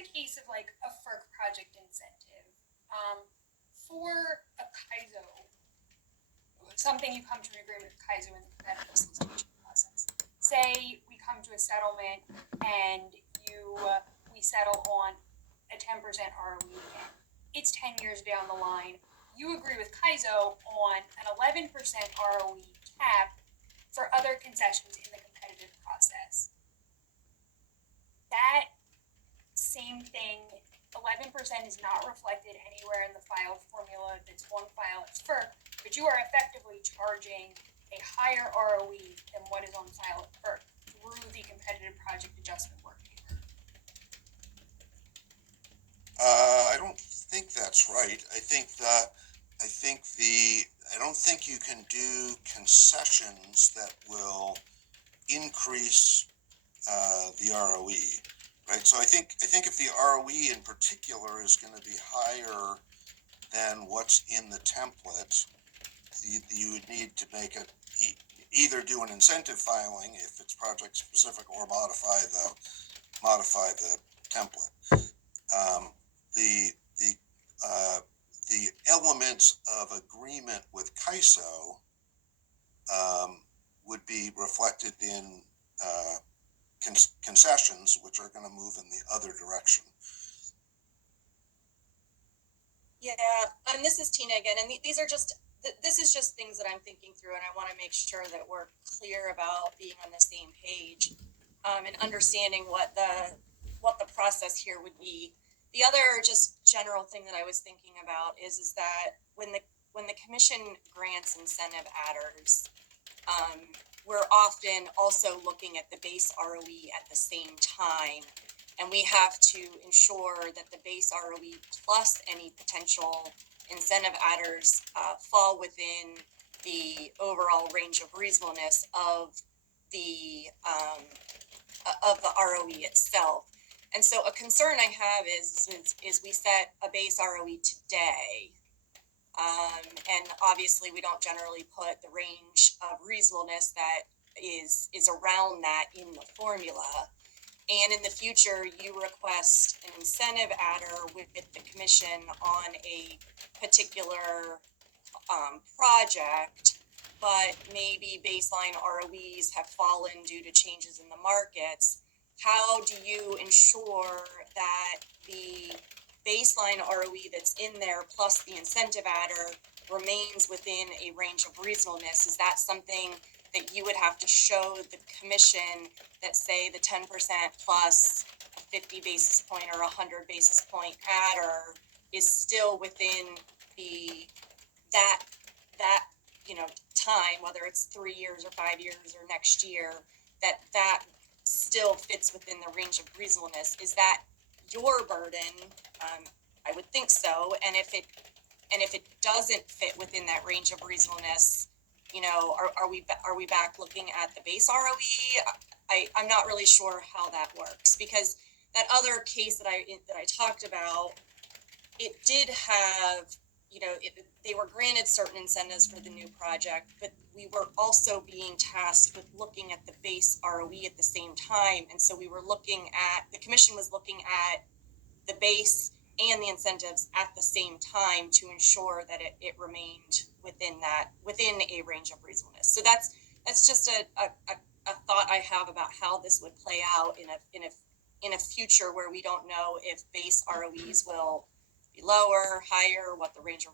the case of like a FERC project incentive. For a CAISO, something you come to an agreement with CAISO in the competitive solicitation process. Say we come to a settlement and we settle on a 10% ROE again. It's 10 years down the line. You agree with CAISO on an 11% ROE cap for other concessions in the competitive process. That same thing, 11% is not reflected anywhere in the filed formula that's on file at FERC, but you are effectively charging a higher ROE than what is on file at FERC through the competitive project adjustment workpaper. I don't think that's right. I don't think you can do concessions that will increase the ROE, right? So I think if the ROE in particular is going to be higher than what's in the template, you would need to make it either do an incentive filing if it's project specific, or modify the template. The elements of agreement with CAISO would be reflected in concessions, which are going to move in the other direction. Yeah, and this is Tina again, and this is just things that I'm thinking through, and I want to make sure that we're clear about being on the same page, and understanding what the process here would be. The other just general thing that I was thinking about is that when the commission grants incentive adders, we're often also looking at the base ROE at the same time, and we have to ensure that the base ROE plus any potential incentive adders fall within the overall range of reasonableness of the ROE itself. And so a concern I have is we set a base ROE today, and obviously we don't generally put the range of reasonableness that is around that in the formula. And in the future, you request an incentive adder with the commission on a particular project, but maybe baseline ROEs have fallen due to changes in the markets. How do you ensure that the baseline ROE that's in there plus the incentive adder remains within a range of reasonableness? Is that something that you would have to show the commission that, say, the 10% plus a 50 basis point or 100 basis point adder is still within that time, whether it's 3 years or 5 years or next year, that still fits within the range of reasonableness? Is that your burden? I would think so. And if it doesn't fit within that range of reasonableness, are we back looking at the base ROE? I'm not really sure how that works, because that other case that I talked about, it did have, they were granted certain incentives for the new project, but we were also being tasked with looking at the base ROE at the same time. And so the commission was looking at the base and the incentives at the same time to ensure that it remained within a range of reasonableness. So that's just a thought I have about how this would play out in a future where we don't know if base ROEs will be lower, higher, what the range of